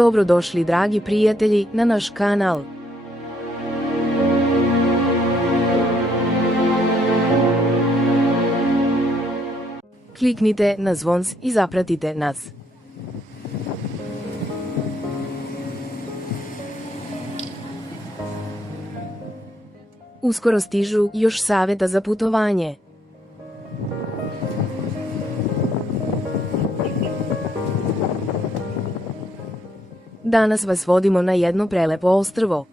Dobrodošli dragi prijatelji na naš kanal. Kliknite na zvonc i zapratite nas. Uskoro stižu još savjeta za putovanje. Danas vas vodimo na jedno prelepo ostrvo.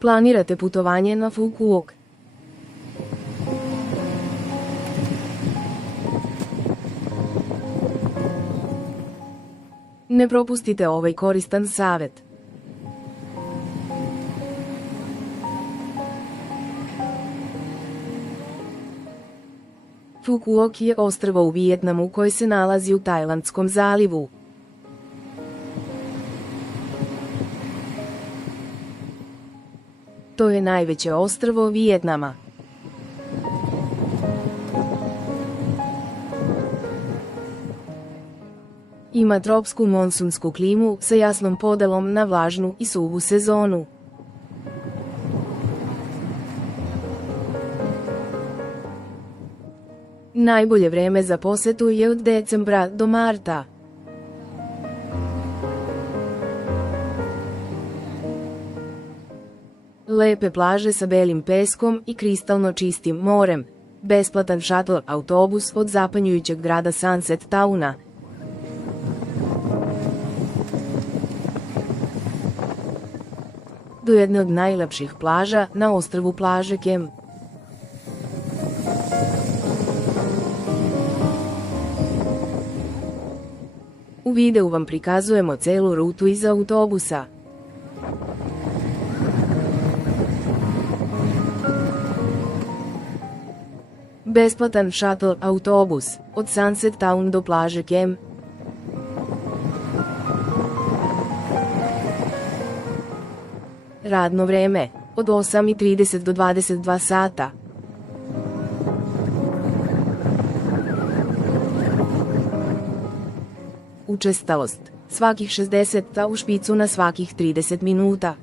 Planirate putovanje na Fukuoku. Ne propustite ovaj koristan savjet. Fukuok je ostrvo u Vijetnamu koje se nalazi u Tajlandskom zalivu. To je najveće ostrvo Vijetnama. Ima tropsku monsunsku klimu sa jasnom podelom na vlažnu i suvu sezonu. Najbolje vreme za posetu je od decembra do marta. Lepe plaže sa belim peskom i kristalno čistim morem. Besplatan šatl autobus od zapanjujućeg grada Sunset Towna. Do jedne od najlepših plaža na ostrvu plaže Kem. U videu vam prikazujemo celu rutu iz autobusa. Besplatan šatl autobus od Sunset Town do plaže Kem. Radno vreme od 8:30 do 22 sata. Učestalost svakih 60, a u špicu na svakih 30 minuta.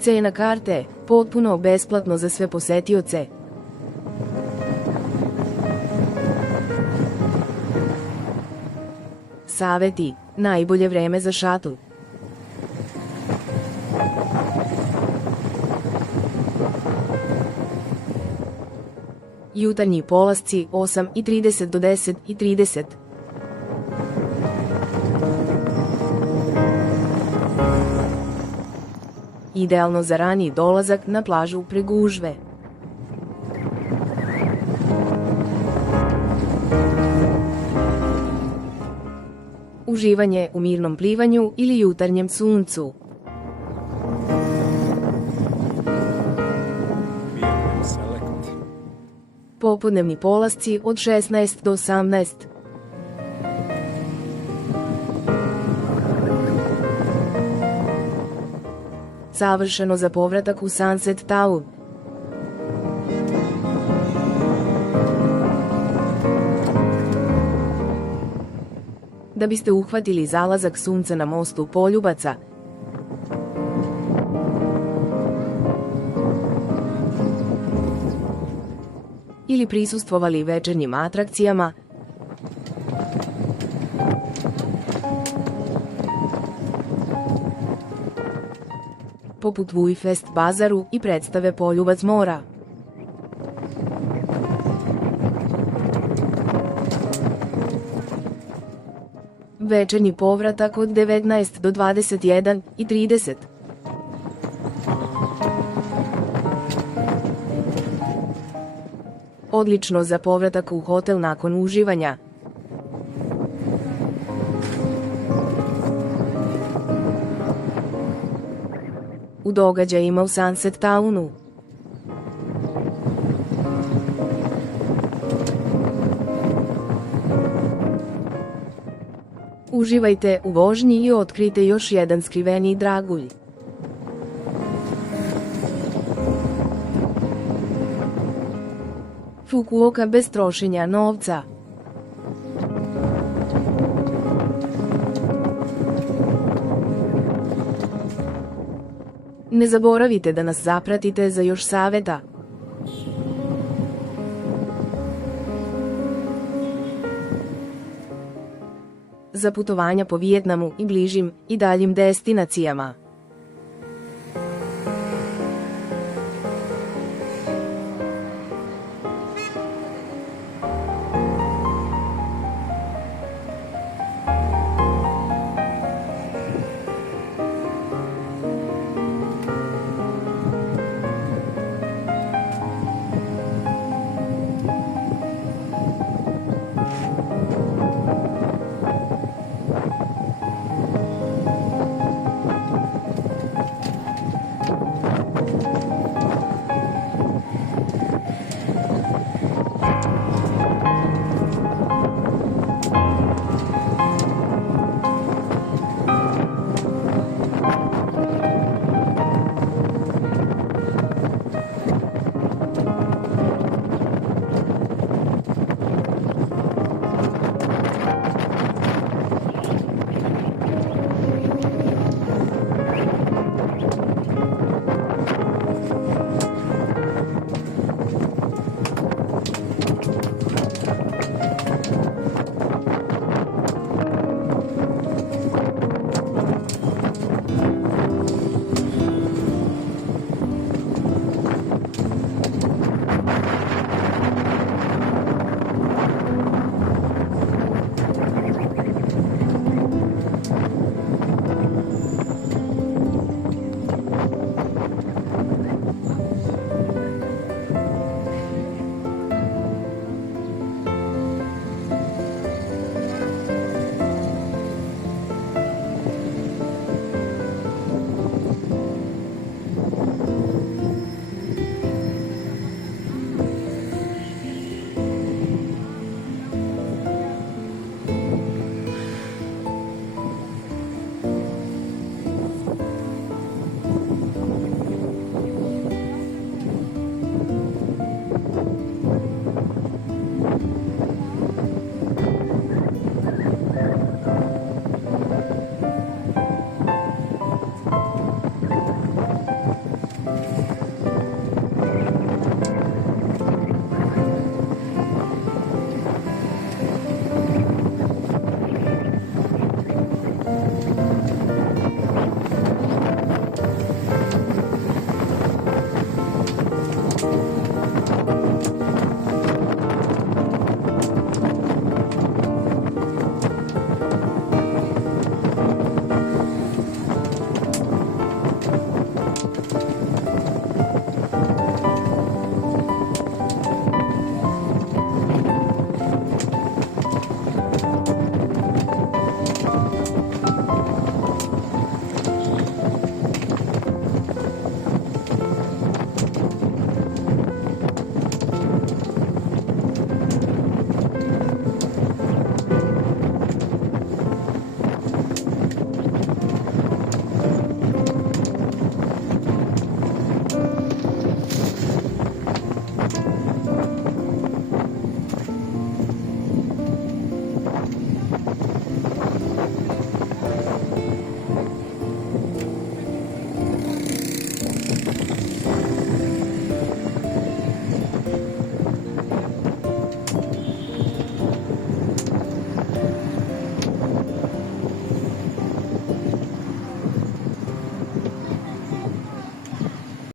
Cena karte potpuno besplatno za sve posetioce. Saveti, najbolje vreme za šatl. Jutarnji polasci 8:30 do 10:30. Idealno za raniji dolazak na plažu pre gužve. Uživanje u mirnom plivanju ili jutarnjem suncu. Popodnevni polasci od 16 do 18. Savršeno za povratak u Sunset Town. Da biste uhvatili zalazak sunca na mostu Poljubaca, ili prisustvovali večernjim atrakcijama, poput Vujfest bazaru i predstave Poljubac mora. Večernji povratak od 19 do 21:30. Odlično za povratak u hotel nakon uživanja. U događajima u Sunset Townu. Uživajte u vožnji i otkrite još jedan skriveni dragulj. Fukuoka bez trošenja novca. Ne zaboravite da nas zapratite za još saveta. Za putovanja po Vijetnamu i bližim i daljim destinacijama.